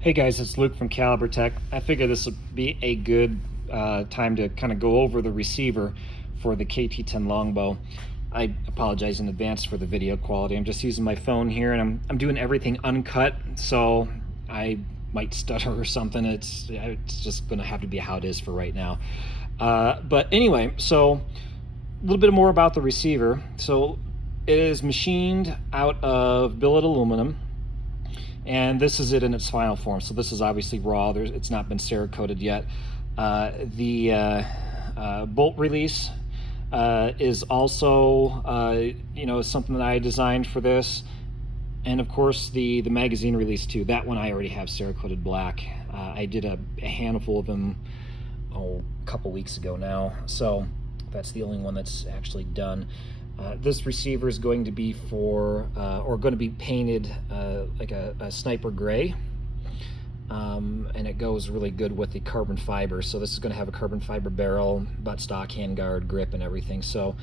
Hey guys, it's Luke from Caliber Tech. I figure this would be a good time to kind of go over the receiver for the KT-10 longbow. I apologize in advance for the video quality. I'm just using my phone here, and I'm doing everything uncut, so I might stutter or something. It's just going to have to be how it is for right now. But anyway, so a little bit more about the receiver. So it is machined out of billet aluminum. And this is it in its final form. So this is obviously raw. It's not been Cerakoted yet. The bolt release is also something that I designed for this, and of course the magazine release too. That one I already have Cerakoted black. I did a handful of them a couple weeks ago now, so that's the only one that's actually done. This receiver is going to be or going to be painted like a sniper gray, and it goes really good with the carbon fiber. So this is going to have a carbon fiber barrel, buttstock, handguard, grip, and everything. So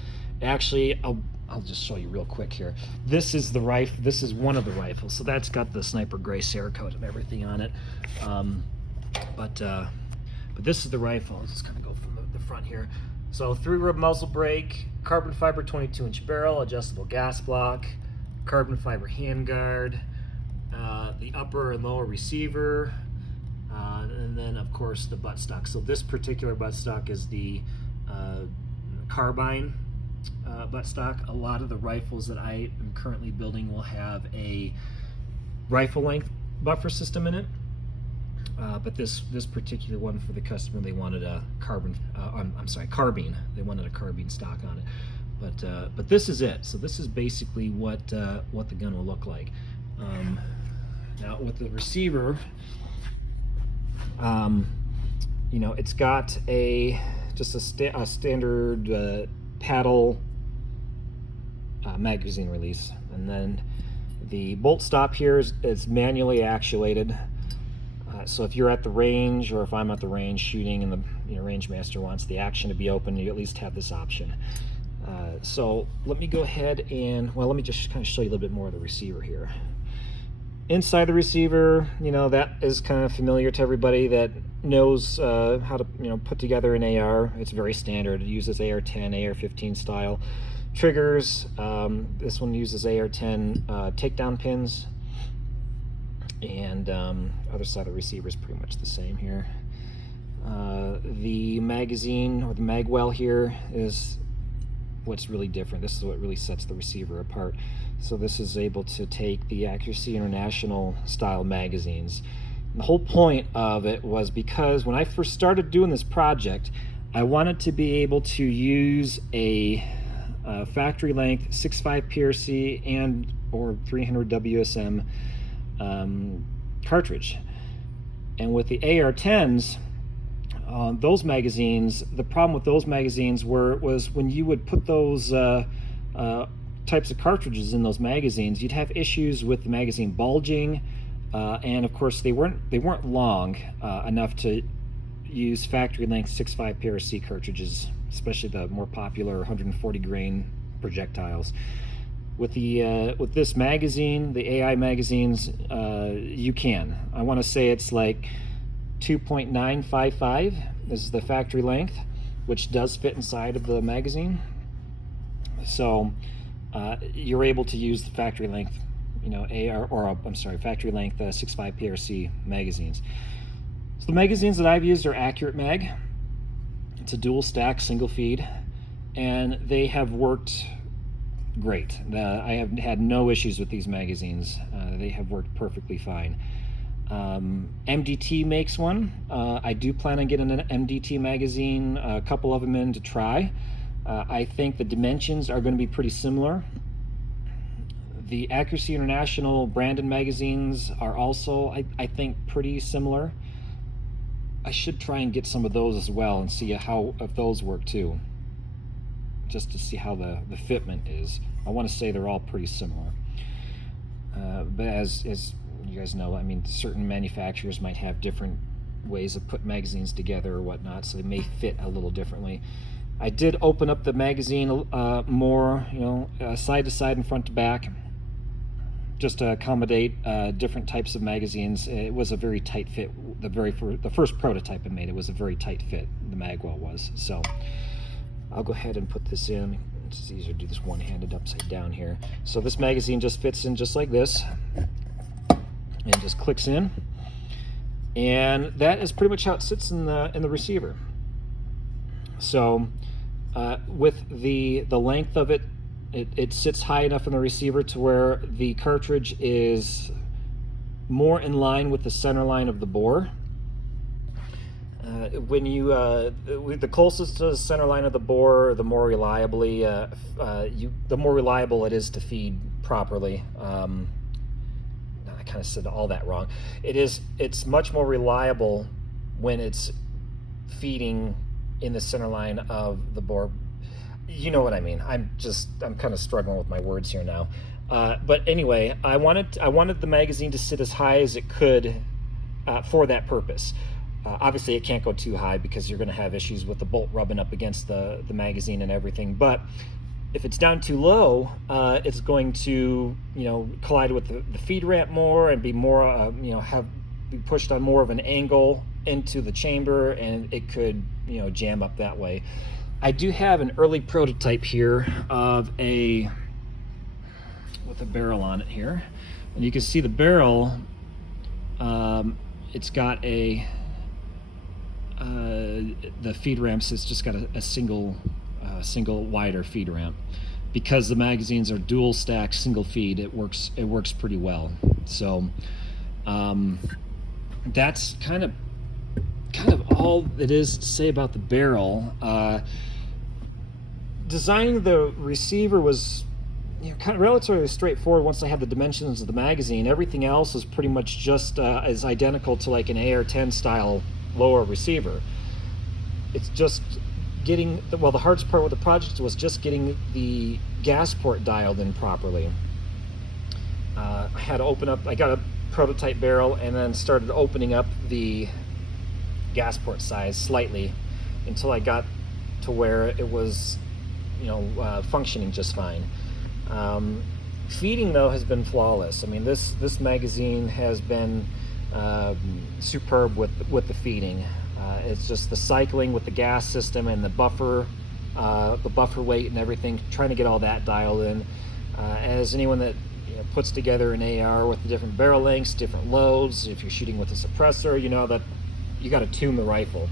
actually, I'll just show you real quick here. This is the rifle. This is one of the rifles. So that's got the sniper gray Cerakote and everything on it. But this is the rifle. I'll just kind of go from the front here. So 3-rib muzzle brake, carbon fiber 22-inch barrel, adjustable gas block, carbon fiber handguard, the upper and lower receiver, and then of course the buttstock. So this particular buttstock is the carbine buttstock. A lot of the rifles that I am currently building will have a rifle length buffer system in it. But this particular one, for the customer, they wanted a carbine. They wanted a carbine stock on it. But this is it. So this is basically what the gun will look like. Now with the receiver, it's got just a standard paddle magazine release, and then the bolt stop here is manually actuated. So if you're at the range, or if I'm at the range shooting and the range master wants the action to be open, you at least have this option. So let me go ahead and, let me just kind of show you a little bit more of the receiver here. Inside the receiver, that is kind of familiar to everybody that knows how to put together an AR. It's very standard. It uses AR-10, AR-15 style triggers. This one uses AR-10 takedown pins. And other side of the receiver is pretty much the same here. The magazine, or the mag well here, is what's really different. This is what really sets the receiver apart. So this is able to take the Accuracy International style magazines. And the whole point of it was because when I first started doing this project, I wanted to be able to use a factory length 6.5 PRC and or 300 WSM cartridge. And with the AR-10s, those magazines, the problem with those magazines was when you would put those types of cartridges in those magazines, you'd have issues with the magazine bulging, and of course they weren't long enough to use factory length 6.5 PRC cartridges, especially the more popular 140 grain projectiles. With this magazine, the AI magazines, you can. I want to say it's like 2.955 is the factory length, which does fit inside of the magazine. So you're able to use the factory length, factory length 6.5 PRC magazines. So the magazines that I've used are Accurate Mag. It's a dual stack, single feed, and they have worked great. I have had no issues with these magazines. They have worked perfectly fine. MDT makes one. I do plan on getting an MDT magazine, a couple of them in to try. I think the dimensions are going to be pretty similar. The Accuracy International branded magazines are also, I think, pretty similar. I should try and get some of those as well and see if those work too, just to see how the fitment is. I want to say they're all pretty similar. But as you guys know, I mean, certain manufacturers might have different ways of putting magazines together or whatnot, so they may fit a little differently. I did open up the magazine more, side to side and front to back, just to accommodate different types of magazines. It was a very tight fit. The first prototype I made, it was a very tight fit. The magwell was. So I'll go ahead and put this in. It's easier to do this one-handed upside down here. So this magazine just fits in just like this, and just clicks in, and that is pretty much how it sits in the receiver. So with the length of it, it sits high enough in the receiver to where the cartridge is more in line with the center line of the bore. When you the closest to the center line of the bore, the more reliable it is to feed properly. I kind of said all that wrong. It's much more reliable when it's feeding in the center line of the bore. You know what I mean. I'm kind of struggling with my words here now. But anyway, I wanted the magazine to sit as high as it could for that purpose. Obviously, it can't go too high because you're going to have issues with the bolt rubbing up against the magazine and everything. But if it's down too low, it's going to collide with the feed ramp more and be more be pushed on more of an angle into the chamber, and it could jam up that way. I do have an early prototype here of with a barrel on it here, and you can see the barrel. It's got the feed ramps. It's just got a single wider feed ramp. Because the magazines are dual stack single feed, it works pretty well. So that's kind of all it is to say about the barrel. Designing the receiver was kind of relatively straightforward once I had the dimensions of the magazine. Everything else is pretty much just is identical to like an AR-10 style lower receiver. It's just getting the hardest part with the project was just getting the gas port dialed in properly. I had to I got a prototype barrel and then started opening up the gas port size slightly until I got to where it was functioning just fine. Feeding though has been flawless. I mean, this magazine has been superb with the feeding. It's just the cycling with the gas system and the buffer weight and everything, trying to get all that dialed in. As anyone that puts together an AR with the different barrel lengths, different loads, if you're shooting with a suppressor, that you got to tune the rifle.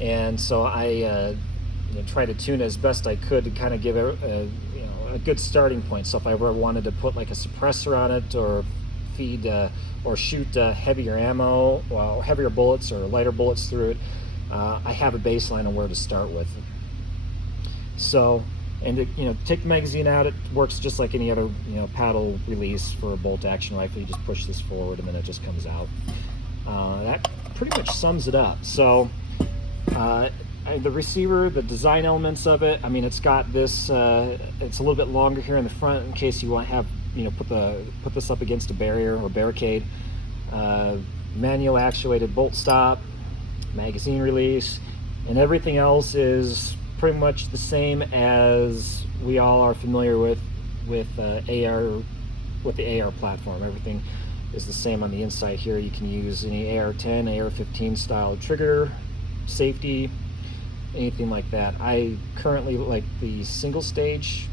And so I try to tune it as best I could to kind of give it a good starting point. So if I ever wanted to put like a suppressor on it or feed or shoot heavier ammo, or heavier bullets or lighter bullets through it, I have a baseline on where to start with. So, and to take the magazine out, it works just like any other paddle release for a bolt action rifle. You just push this forward and then it just comes out. That pretty much sums it up. So the receiver, the design elements of it, I mean, it's got this it's a little bit longer here in the front in case you want to have put this up against a barrier or barricade. Manual actuated bolt stop, magazine release, and everything else is pretty much the same as we all are familiar with the AR platform. Everything is the same on the inside here. You can use any AR-10, AR-15 style trigger, safety, anything like that. I currently like the single stage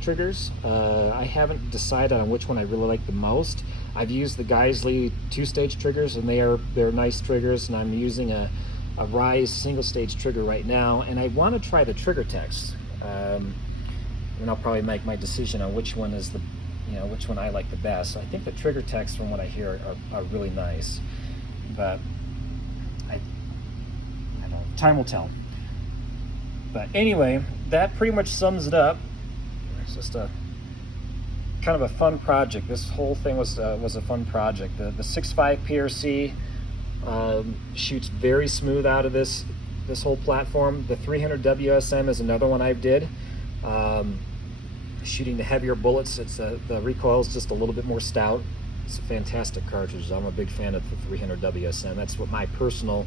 triggers. I haven't decided on which one I really like the most. I've used the Geisley two-stage triggers, and they're nice triggers, and I'm using a Rise single stage trigger right now, and I want to try the trigger text, and I'll probably make my decision on which one is which one I like the best. I think the trigger text, from what I hear, are really nice, but I don't know, time will tell. But anyway, that pretty much sums it up. It's just a kind of a fun project. This whole thing was a fun project. The 6.5 PRC shoots very smooth out of this whole platform. The 300 WSM is another one I did. Shooting the heavier bullets, the recoil is just a little bit more stout. It's a fantastic cartridge. I'm a big fan of the 300 WSM. That's what my personal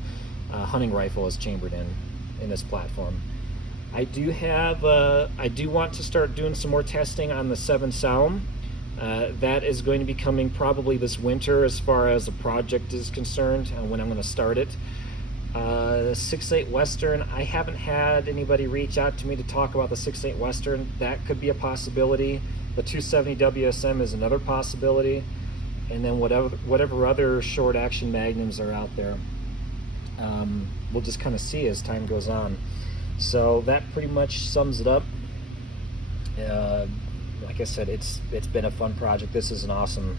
hunting rifle is chambered in this platform. I do want to start doing some more testing on the 7 Sound. That is going to be coming probably this winter as far as the project is concerned, when I'm going to start it. The 6.8 Western, I haven't had anybody reach out to me to talk about the 6.8 Western. That could be a possibility. The 270 WSM is another possibility. And then whatever other short action Magnums are out there. We'll just kind of see as time goes on. So that pretty much sums it up. Like I said, it's been a fun project. This is an awesome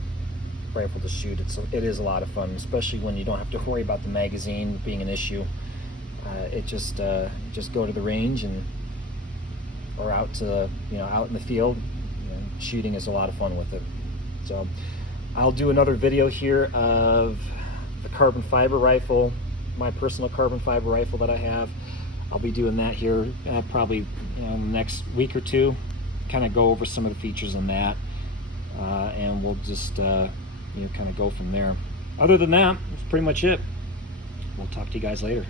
rifle to shoot. It is a lot of fun, especially when you don't have to worry about the magazine being an issue. It just go to the range or out to out in the field. Shooting is a lot of fun with it. So I'll do another video here of the carbon fiber rifle, my personal carbon fiber rifle that I have. I'll be doing that here probably in the next week or two. Kind of go over some of the features on that, and we'll just kind of go from there. Other than that, that's pretty much it. We'll talk to you guys later.